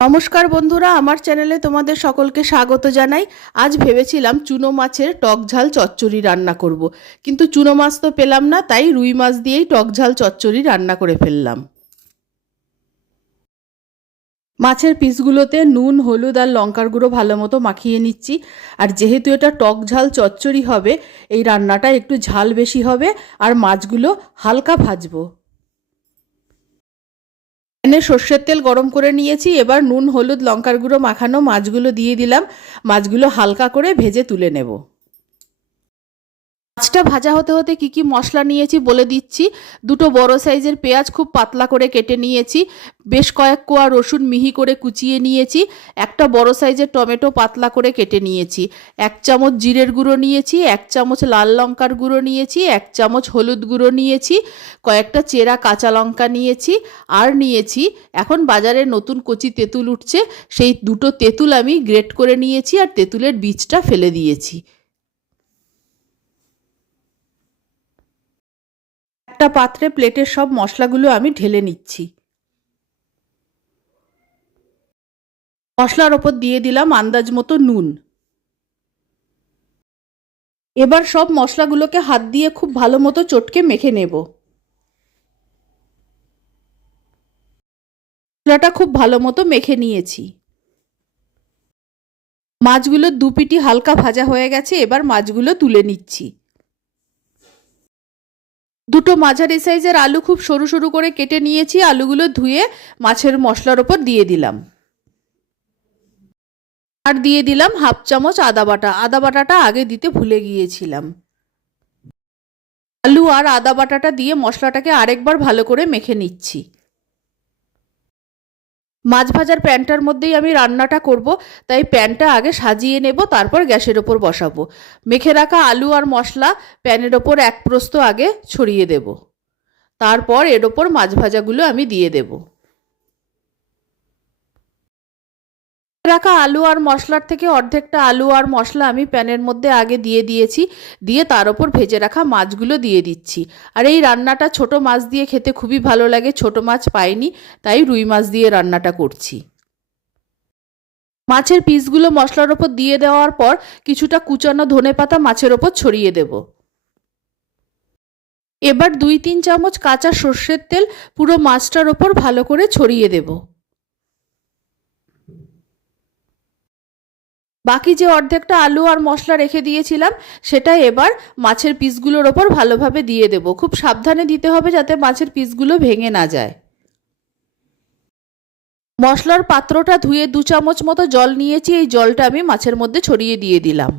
নমস্কার বন্ধুরা, আমার চ্যানেলে তোমাদের সকলকে স্বাগত জানাই। আজ ভেবেছিলাম চুনো মাছের টক ঝাল চচ্চড়ি রান্না করব, কিন্তু চুনো মাছ তো পেলাম না, তাই রুই মাছ দিয়েই টক ঝাল চচ্চড়ি রান্না করে ফেললাম। মাছের পিসগুলোতে নুন, হলুদ আর লঙ্কার গুঁড়ো ভালো মতো মাখিয়ে নিচ্ছি। আর যেহেতু এটা টক ঝাল চচ্চড়ি হবে, এই রান্নাটা একটু ঝাল বেশি হবে আর মাছগুলো হালকা ভাজবো। প্যানে সর্ষের তেল গরম করে নিয়েছি। এবার নুন, হলুদ, লঙ্কার গুঁড়ো মাখানো মাছগুলো দিয়ে দিলাম। মাছগুলো হালকা করে ভেজে তুলে নেব। মাছটা ভাজা হতে হতে কি কি মশলা নিয়েছি বলে দিচ্ছি। দুটো বড় সাইজের পেঁয়াজ খুব পাতলা করে কেটে নিয়েছি। বেশ কয়েক কোয়া রসুন মিহি করে কুচিয়ে নিয়েছি। একটা বড় সাইজের টমেটো পাতলা করে কেটে নিয়েছি। 1 চামচ জিরের গুঁড়ো নিয়েছি, 1 চামচ লাল লঙ্কার গুঁড়ো নিয়েছি, 1 চামচ হলুদ গুঁড়ো নিয়েছি, কয়েকটা চেরা কাঁচা লঙ্কা নিয়েছি। আর নিয়েছি এখন বাজারে নতুন কচি তেঁতুল উঠছে, সেই দুটো তেঁতুল আমি গ্রেট করে নিয়েছি আর তেঁতুলের বীজটা ফেলে দিয়েছি। একটা পাত্রে প্লেটের সব মশলাগুলো আমি ঢেলে নিচ্ছি। মশলার ওপর দিয়ে দিলাম আন্দাজ মতো নুন। এবার সব মশলাগুলোকে হাত দিয়ে খুব ভালো মতো চটকে মেখে নেব। মশলাটা খুব ভালো মতো মেখে নিয়েছি। মাছগুলো দুপিটি হালকা ভাজা হয়ে গেছে। এবার মাছগুলো তুলে নিচ্ছি। দুটো মাঝারি সাইজের আলু খুব সরু সরু করে কেটে নিয়েছি। আলুগুলো ধুয়ে মাছের মশলার ওপর দিয়ে দিলাম। আর দিয়ে দিলাম 1/2 চামচ আদা বাটা। আদা বাটাটা আগে দিতে ভুলে গিয়েছিলাম। আলু আর আদা বাটাটা দিয়ে মশলাটাকে আরেকবার ভালো করে মেখে নিচ্ছি। মাছ ভাজার প্যানটার মধ্যেই আমি রান্নাটা করব, তাই প্যানটা আগে সাজিয়ে নেব, তারপর গ্যাসের ওপর বসাবো। মেখে রাখা আলু আর মশলা প্যানের ওপর এক প্রস্থ আগে ছড়িয়ে দেব। তারপর এর ওপর মাছ ভাজাগুলো আমি দিয়ে দেব। রাখা আলু আর মশলার থেকে অর্ধেকটা আলু আর মশলা আমি প্যানের মধ্যে আগে দিয়ে দিয়েছি। দিয়ে তার ওপর ভেজে রাখা মাছগুলো দিয়ে দিচ্ছি। আর এই রান্নাটা ছোট মাছ দিয়ে খেতে খুবই ভালো লাগে। ছোট মাছ পাইনি, তাই রুই মাছ দিয়ে রান্নাটা করছি। মাছের পিসগুলো মশলার ওপর দিয়ে দেওয়ার পর কিছুটা কুচানো ধনেপাতা মাছের ওপর ছড়িয়ে দেব। এবার 2-3 চামচ কাঁচা সর্ষের তেল পুরো মাছটার ওপর ভালো করে ছড়িয়ে দেব। বাকি যে অর্ধেকটা আলু আর মশলা রেখে দিয়েছিলাম, সেটা এবার মাছের পিসগুলোর ওপর ভালোভাবে দিয়ে দেব। খুব সাবধানে দিতে হবে যাতে মাছের পিসগুলো ভেঙে না যায়। মশলার পাত্রটা ধুয়ে 2 চামচ মতো জল নিয়েছি। এই জলটা আমি মাছের মধ্যে ছড়িয়ে দিয়ে দিলাম।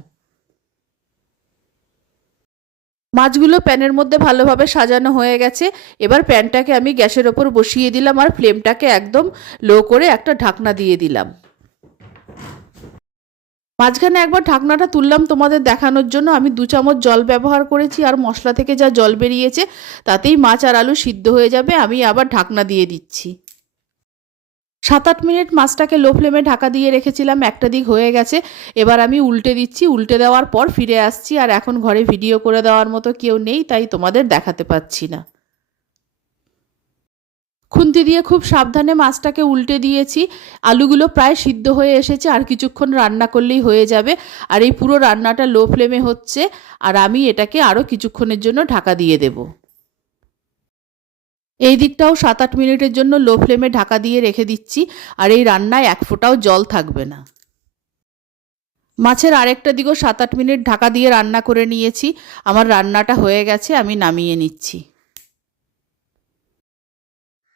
মাছগুলো প্যানের মধ্যে ভালোভাবে সাজানো হয়ে গেছে। এবার প্যানটাকে আমি গ্যাসের ওপর বসিয়ে দিলাম আর ফ্লেমটাকে একদম লো করে একটা ঢাকনা দিয়ে দিলাম। মাঝখানে একবার ঢাকনাটা তুললাম তোমাদের দেখানোর জন্য। আমি 2 চামচ জল ব্যবহার করেছি আর মশলা থেকে যা জল বেরিয়েছে তাতেই মাছ আর আলু সিদ্ধ হয়ে যাবে। আমি আবার ঢাকনা দিয়ে দিচ্ছি। 7-8 মিনিট মাছটাকে লো ফ্লেমে ঢাকা দিয়ে রেখেছিলাম। একটা দিক হয়ে গেছে, এবার আমি উল্টে দিচ্ছি। উল্টে দেওয়ার পর ফিরে আসছি। আর এখন ঘরে ভিডিও করে দেওয়ার মতো কেউ নেই, তাই তোমাদের দেখাতে পাচ্ছি না। খুন্তি দিয়ে খুব সাবধানে মাছটাকে উল্টে দিয়েছি। আলুগুলো প্রায় সিদ্ধ হয়ে এসেছে, আর কিছুক্ষণ রান্না করলেই হয়ে যাবে। আর এই পুরো রান্নাটা লো ফ্লেমে হচ্ছে, আর আমি এটাকে আরও কিছুক্ষণের জন্য ঢাকা দিয়ে দেব। এই দিকটাও 7-8 মিনিটের জন্য লো ফ্লেমে ঢাকা দিয়ে রেখে দিচ্ছি। আর এই রান্নায় এক ফোঁটাও জল থাকবে না। মাছের আরেকটা দিকও 7-8 মিনিট ঢাকা দিয়ে রান্না করে নিয়েছি। আমার রান্নাটা হয়ে গেছে, আমি নামিয়ে নিচ্ছি।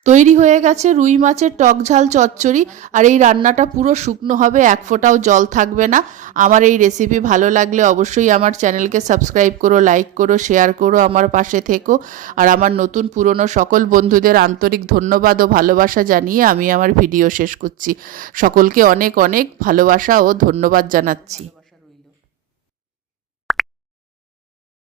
তৈরি হয়ে গেছে রুই মাছের টক ঝাল চচ্চড়ি। আর এই রান্নাটা পুরো শুকনো হবে, এক ফোঁটাও জল থাকবে না। আমার এই রেসিপি ভালো লাগলে অবশ্যই আমার চ্যানেলকে সাবস্ক্রাইব করো, লাইক করো, শেয়ার করো, আমার পাশে থেকো। আর আমার নতুন পুরনো সকল বন্ধুদের আন্তরিক ধন্যবাদ ও ভালোবাসা জানিয়ে আমি আমার ভিডিও শেষ করছি। সকলকে অনেক অনেক ভালোবাসা ও ধন্যবাদ জানাচ্ছি।